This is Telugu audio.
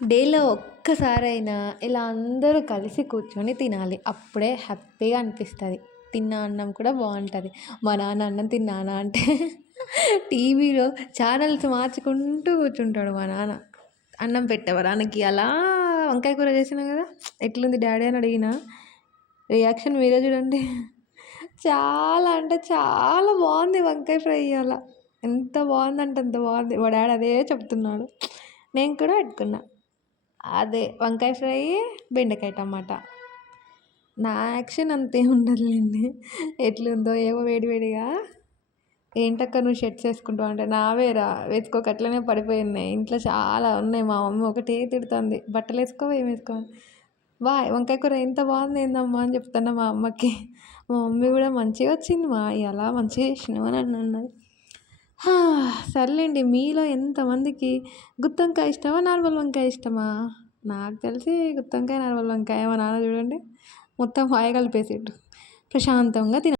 డేలో ఒక్కసారైనా ఇలా అందరూ కలిసి కూర్చొని తినాలి. అప్పుడే హ్యాపీగా అనిపిస్తది. తిన్న అన్నం కూడా బావుంటది. మా నాన్న అన్నం తిన్నానా అంటే టీవీలో ఛానెల్స్ మార్చుకుంటూ కూర్చుంటాడు మా నాన్న. అన్నం పెట్టేవరానికి అలా వంకాయ కూర చేసినా కదా! ఎట్లుంది డాడీ అని అడిగినా, రియాక్షన్ మీరే చూడండి. చాలా అంటే చాలా బావుంది వంకాయ ఫ్రై ఇయాల. ఎంత బావుందంటే అంత బావుంది. మా డాడీ అదే చెప్తున్నాడు. నేను కూడా పెట్టుకున్నా. అదే వంకాయ ఫ్రై, బెండకాయ టమాటా. నా యాక్షన్ అంతేం ఉండదులెండి. ఎట్లుందో ఏమో వేడి వేడిగా ఏంటక్క నువ్వు షర్ట్స్ ఏసుకుంటావు అంటే, నావేరా వేసుకోక అట్లనే పడిపోయి ఉన్నాయి. ఇంట్లో చాలా ఉన్నాయి. మా మమ్మీ ఒకటే తిడుతుంది. బట్టలేసుకోవా ఏమేసుకోవా వంకాయ కూర ఎంత బాగుంది ఏందమ్మా అని చెప్తున్నా మా అమ్మకి. మా మమ్మీ కూడా మంచిగా వచ్చింది మా ఇయాల మంచిగా చేసినావు అని అన్నది. సర్లేండి మీలో ఎంతమందికి గుత్తొంకాయ ఇష్టమా? నార్మల్ వంకాయ ఇష్టమా? నాకు తెలిసి గుత్తొంకాయ, నార్మల్ వంకాయ. మా నాన్న చూడండి మొత్తం హాయి కలిపేసిండు. ప్రశాంతంగా